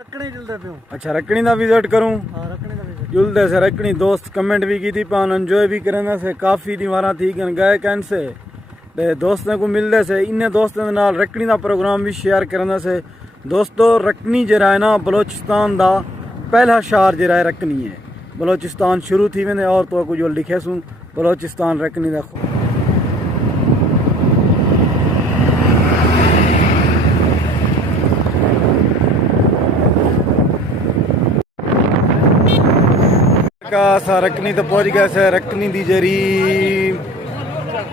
रखनी जुलदे पे अच्छा रखनी का विजिट करूँ हां रखनी का विजिट जुलदे से रखनी दोस्त कमेंट भी की थी पान एंजॉय भी करने से काफ़ी दीवारा थी गए कैन से ते दोस्तों को मिलते से इन्हें दोस्तों के नाल रखनी का प्रोग्राम भी शेयर करने से दोस्तों रखनी जरा है ना बलोचिस्तान का पहला शहर जरा है रखनी है बलोचिस्तान शुरू थी वेंदे और तो कुछ जो लिखे सूँ बलोचिस्तान रखनी का सा रखनी तो पहुंच गया से रखनी दी जरी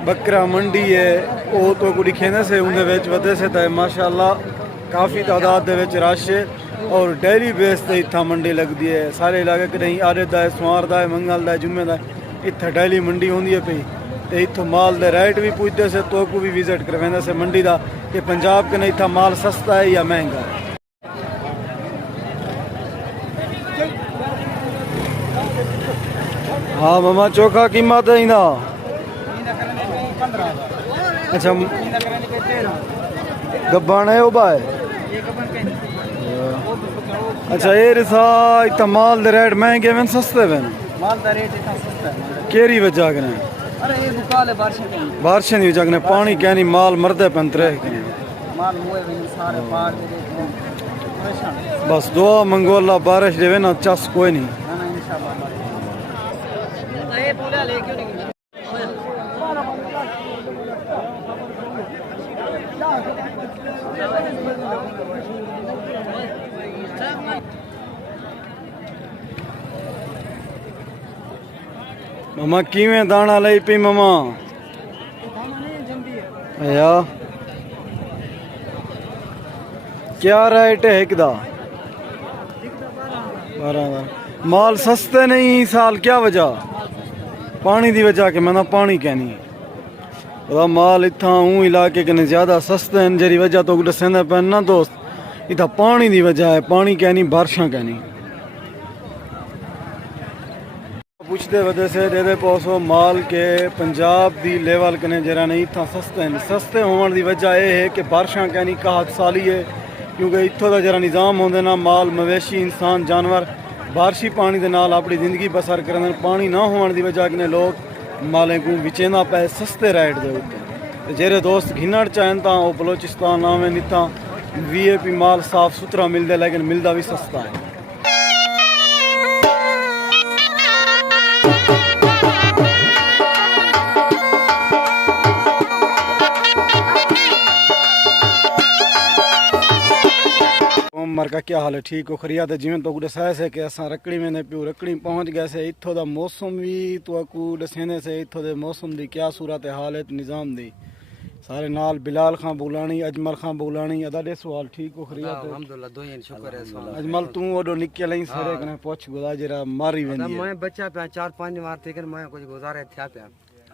बकरा मंडी है वो तो कुछ खेने से उन्हें वधे से तो माशाल्लाह काफ़ी तादाद दे विच रश है और डेली बेस ते इतना मंडी लगती है सारे इलाके कहीं आरे दा है सोमवार दा है मंगल दा है जुम्मे दा इतना डेली मंडी होंदी है पई ते इथों माल दे रेट भी पूछते से तो को भी विजिट करवाने से मंडी दा कि पंजाब के नहीं इतना माल सस्ता है या महंगा है। हाँ मामा चोखा कीमत है ना अच्छा गब्बान है उबा है अच्छा ये रिसा इतना माल दे रेट महंगे वन सस्ते वन माल दा रेट इतना सस्ता है केरी वजह कने अरे ये बुकाल है बारिशें दी वजह कने पानी कहनी माल मरदे पंतरे माल हुए सारे पार के परेशान बस दुआ मंगो अल्लाह बारिश देवे ना चस कोई नहीं ना इंशाल्लाह ये पूरा ले क्यों नहीं मामा किवें दाना लई पी मामा या क्या रेट है एक दा 12 माल सस्ते नहीं साल क्या वजह पानी दी वजह के मैं पानी कहनी ओदा माल इतना ऊँ इलाके कने ज़्यादा सस्ते हैं जरी वजह तो दसेंदे पैन ना दोस्त इतना पानी दी वजह है पानी कहनी बारिशां कहनी पूछते वजह से दे पौसो माल के पंजाब दी लेवल कने जरा नहीं इतना सस्ते हैं सस्ते होने की वजह यह है कि बारिशां कहनी काहत साली है क्योंकि इतों का जरा निज़ाम होंदे ना माल मवेशी इंसान जानवर बारिशी पानी के नाल अपनी जिंदगी बसर करते पानी ना होने की वजह कने लोग मालें को विचेंदा पे सस्ते रेट दे उत्ते जेरे दोस्त घिनड़ चाहन तो वो बलोचिस्तान आवे निता VIP माल साफ सुथरा मिलता लेकिन मिलता भी सस्ता है। मर का क्या हाल है ठीक हो खरिया तो जिमें तो दसाया से कि असा रकड़ी में पियो रकड़ी पहुँच गए से इतों का मौसम भी तो दसेने से इतों के मौसम की क्या सूरत हाल है निज़ाम दी सारे नाल बिलाल खां बुगलानी अजमल खां बुगलानी अदा दे सवाल ठीक हो खरिया अल्हम्दुलिल्लाह दो ही शुक्र है अजमल तू ओडो निके लई सरे कने पोछ गुदा जरा मारी वेंदी मैं बच्चा पे 4-5 मार थे मैं कुछ गुजारे थया पे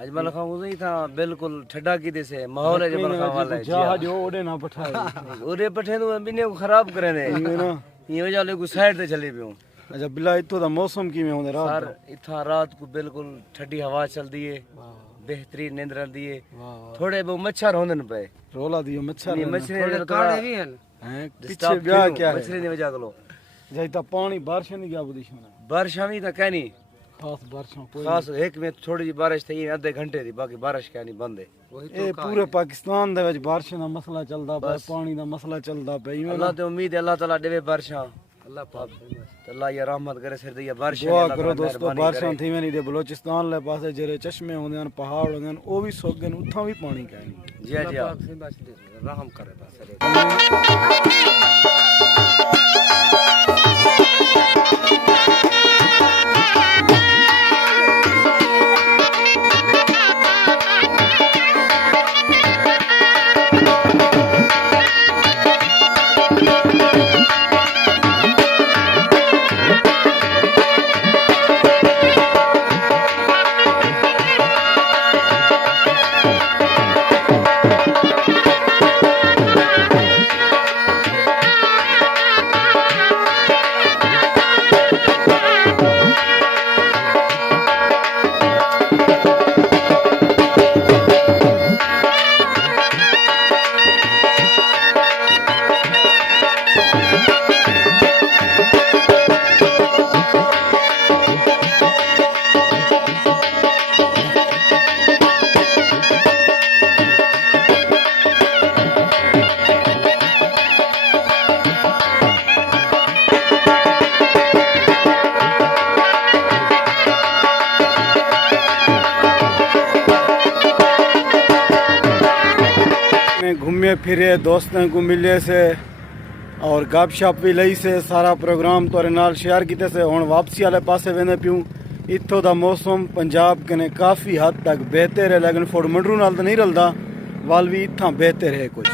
अजमल खां उही था बिल्कुल ठड्डा की दे से माहौल अजमल खां वाला है जहाज ओडे ना पठाए ओरे पठे तो बिने को खराब करे ने ये वजह ले को साइड ते चले पियो अच्छा बिला इतो दा मौसम किवें होंदे रात सर इथा रात को बिल्कुल ठंडी हवा चलदी है बेहतरीन नींद रहती है थोड़े बहु मच्छर होंदे न पे रोला दियो मच्छर नहीं मच्छर काड़े भी हैं पीछे ब्याह क्या है मच्छर ने वजह कलो जैता पानी बारिश नहीं गया बुदिश में बारिश भी था कहनी खास बारिश कोई खास एक में थोड़ी जी बारिश थी आधे घंटे दी बाकी बारिश कहनी बंद है ए पूरे पाकिस्तान दे विच बारिश दा मसला चलदा पे पानी दा मसला चलदा पे अल्लाह ते उम्मीद है अल्लाह ताला देवे बारिशां अल्लाह पाक अल्लाह या रहमत करे सिर दी बारिश दुआ करो दोस्तों बारिशां थी वेनी दे बलोचिस्तान ले पासे जेरे चश्मे होंदे न पहाड़ होंदे न ओ भी सोगन उठा भी पानी कहनी जी जी रहम करे बस फिरे दोस्तों को मिले से और गप शप भी लई से सारा प्रोग्राम तोरे नाल शेयर किते से हुण वापसी वाले पासे वेंदे पियूं। इत्थों दा मौसम पंजाब कने काफ़ी हद तक बेहतर है लेकिन फोड़ मंडरू नाल तो नहीं रलदा वाल भी इत्थां बेहतर है कुछ।